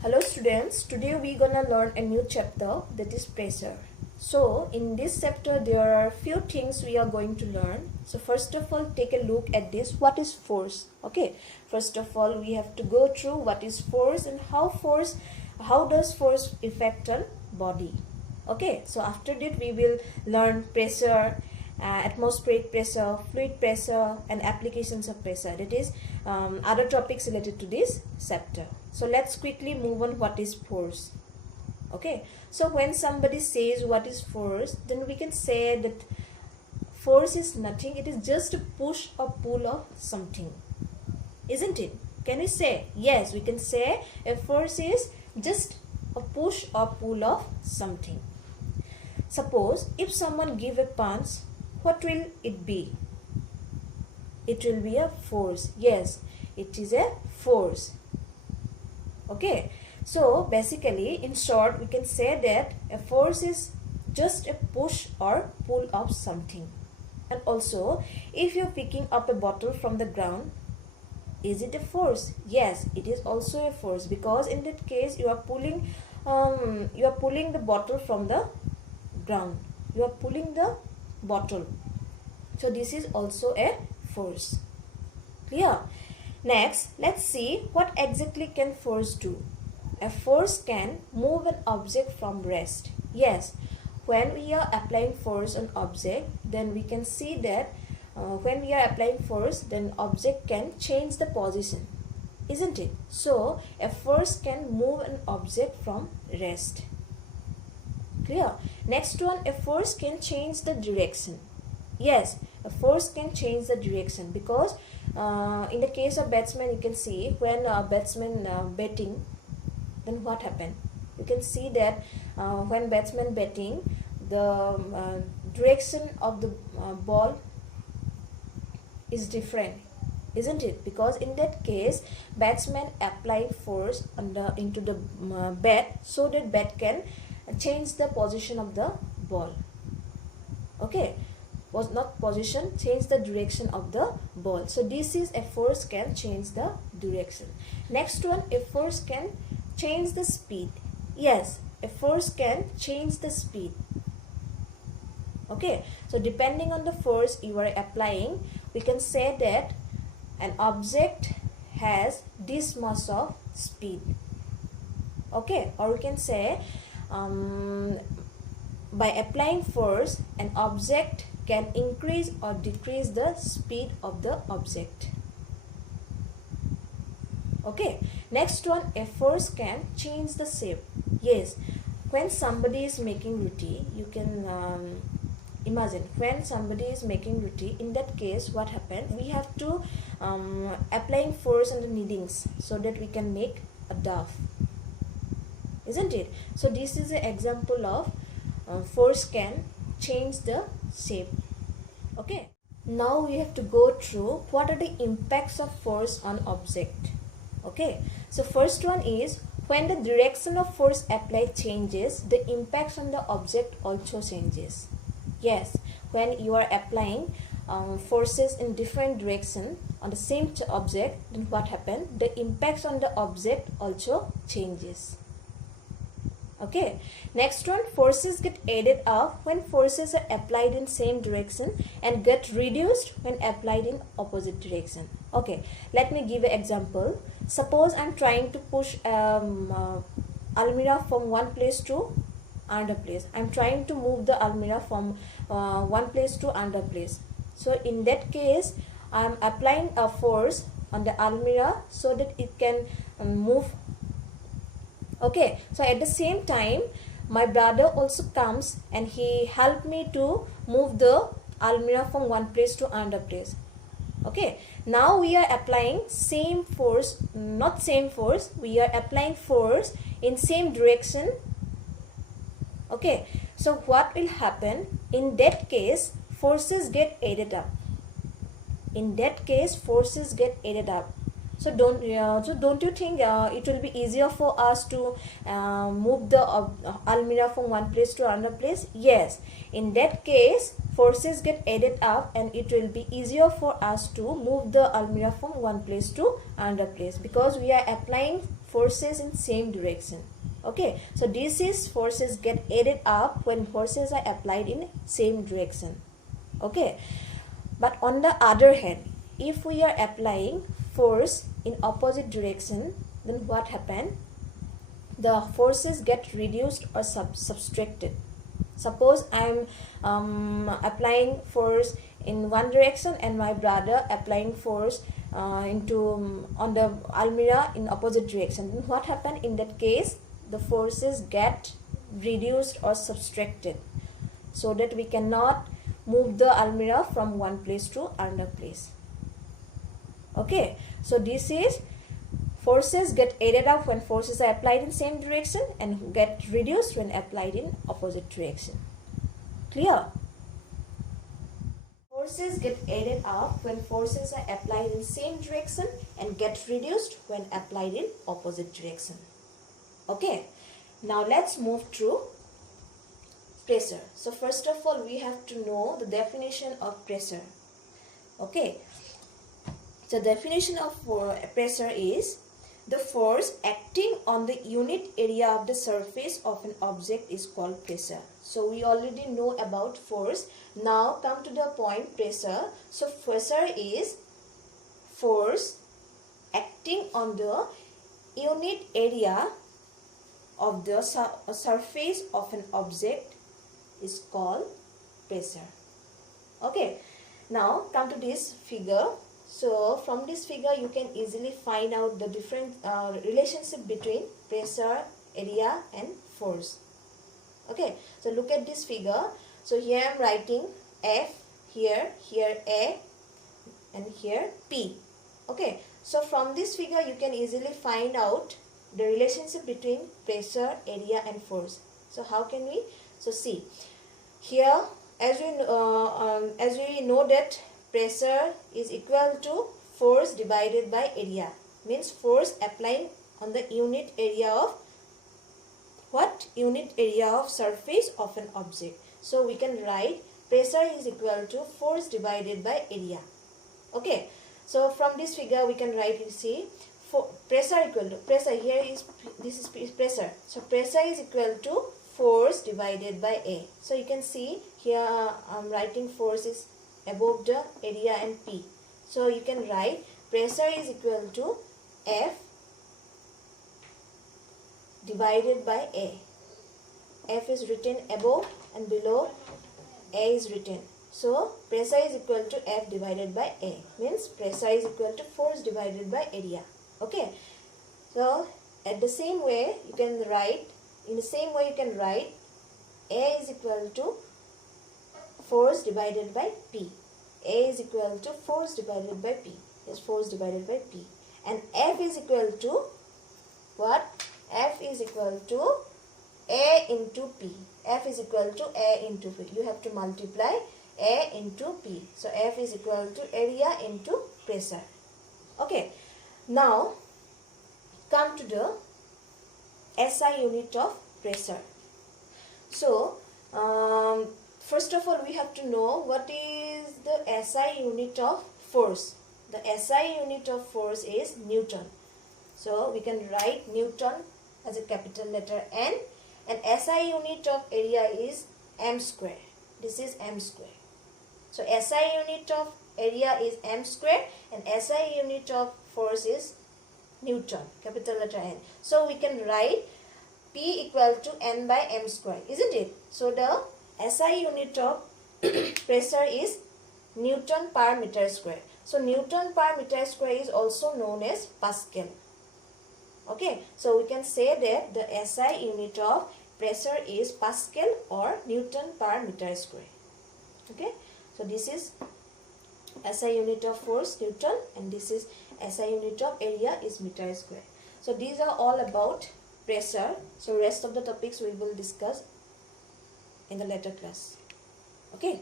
Hello students, today we're gonna learn a new chapter, that is pressure. So in this chapter there are few things we are going to learn. So first of all, take a look at this. What is force? Okay, first of all we have to go through what is force and how does force affect our body. Okay, so after that we will learn pressure, atmospheric pressure, fluid pressure and applications of pressure. That is other topics related to this chapter. So let's quickly move on. What is force? Okay, so when somebody says what is force, then we can say that force is nothing, it is just a push or pull of something, isn't it? Can we say? Yes, we can say a force is just a push or pull of something. Suppose if someone give a punch, what will it be? It will be a force. Yes, it is a force. Okay, so basically in short we can say that a force is just a push or pull of something. And also, if you're picking up a bottle from the ground, is it a force? Yes, it is also a force, because in that case you are pulling the bottle from the ground. You are pulling the bottle, so this is also a force. Clear? Next, let's see what exactly can force do. A force can move an object from rest. Yes, when we are applying force on object, then we can see that when we are applying force, then object can change the position, isn't it? So a force can move an object from rest. Clear? Next one, a force can change the direction. Yes, a force can change the direction, because in the case of batsman, you can see when a batsman batting, then what happened? You can see that when batsman batting, the direction of the ball is different, isn't it? Because in that case, batsman applying force into the bat, so that bat can change the position of the ball. Okay, was not position, change the direction of the ball. So this is a force can change the direction. Next one, a force can change the speed. Yes, a force can change the speed. Okay, so depending on the force you are applying, we can say that an object has this much of speed. Okay, or we can say by applying force, an object can increase or decrease the speed of the object. Okay, next one, a force can change the shape. Yes, when somebody is making roti, you can imagine when somebody is making roti, in that case what happened? We have to applying force on the kneadings so that we can make a dough, isn't it? So this is an example of force can change the shape. Okay, now we have to go through what are the impacts of force on object. Okay, so first one is when the direction of force applied changes, the impacts on the object also changes. Yes, when you are applying forces in different direction on the same object, then what happened? The impacts on the object also changes. Okay, next one, forces get added up when forces are applied in same direction and get reduced when applied in opposite direction. Okay, let me give an example. Suppose I'm trying to push almirah from one place to another place. I'm trying to move the almirah from one place to another place. So in that case, I'm applying a force on the almirah so that it can move. Okay, so at the same time, my brother also comes and he helped me to move the almirah from one place to another place. Okay, now we are applying same force, not same force, we are applying force in same direction. Okay, so what will happen? In that case, forces get added up. In that case, forces get added up. So don't you think it will be easier for us to move the almirah from one place to another place? Yes. In that case, forces get added up, and it will be easier for us to move the almirah from one place to another place, because we are applying forces in same direction. Okay, so this is forces get added up when forces are applied in same direction. Okay, but on the other hand, if we are applying force in opposite direction, then what happen? The forces get reduced or subtracted. Suppose I'm applying force in one direction, and my brother applying force into on the almirah in opposite direction. Then what happen in that case? The forces get reduced or subtracted, so that we cannot move the almirah from one place to another place. Okay, so this is forces get added up when forces are applied in same direction, and get reduced when applied in opposite direction. Clear? Forces get added up when forces are applied in same direction, and get reduced when applied in opposite direction. Okay, now let's move to pressure. So first of all, we have to know the definition of pressure. Okay, the definition of pressure is the force acting on the unit area of the surface of an object is called pressure. So we already know about force. Now come to the point pressure. So pressure is force acting on the unit area of the surface of an object is called pressure. Okay, now come to this figure. So from this figure you can easily find out the different relationship between pressure, area and force. Okay, so look at this figure. So here I am writing F, here A, and here P. Okay, so from this figure you can easily find out the relationship between pressure, area and force. So how can we? So see, here as we know that pressure is equal to force divided by area, means force applying on the unit area of what? Unit area of surface of an object. So we can write pressure is equal to force divided by area. Okay, so from this figure we can write, you see, for pressure equal to pressure, here is this is pressure, so pressure is equal to force divided by A. So you can see here I'm writing force is above the area and P. So you can write pressure is equal to F divided by A. F is written above and below A is written. So pressure is equal to F divided by A, means pressure is equal to force divided by area. Okay, so at the same way you can write, in the same way you can write A is equal to force divided by P. A is equal to force divided by P, is force divided by P. And F is equal to what? F is equal to A into P. F is equal to A into P. You have to multiply A into P. So F is equal to area into pressure. Okay, now come to the SI unit of pressure. So first of all we have to know what is the SI unit of force. The SI unit of force is Newton. So we can write Newton as a capital letter N, and SI unit of area is m square. This is m square. So SI unit of area is m square, and SI unit of force is Newton, capital letter N. So we can write P equal to N by m square, isn't it? So the SI unit of pressure is Newton per meter square. So Newton per meter square is also known as Pascal. Okay, so we can say that the SI unit of pressure is Pascal or Newton per meter square. Okay, so this is SI unit of force Newton, and this is SI unit of area is meter square. So these are all about pressure. So rest of the topics we will discuss in the later class. Okay.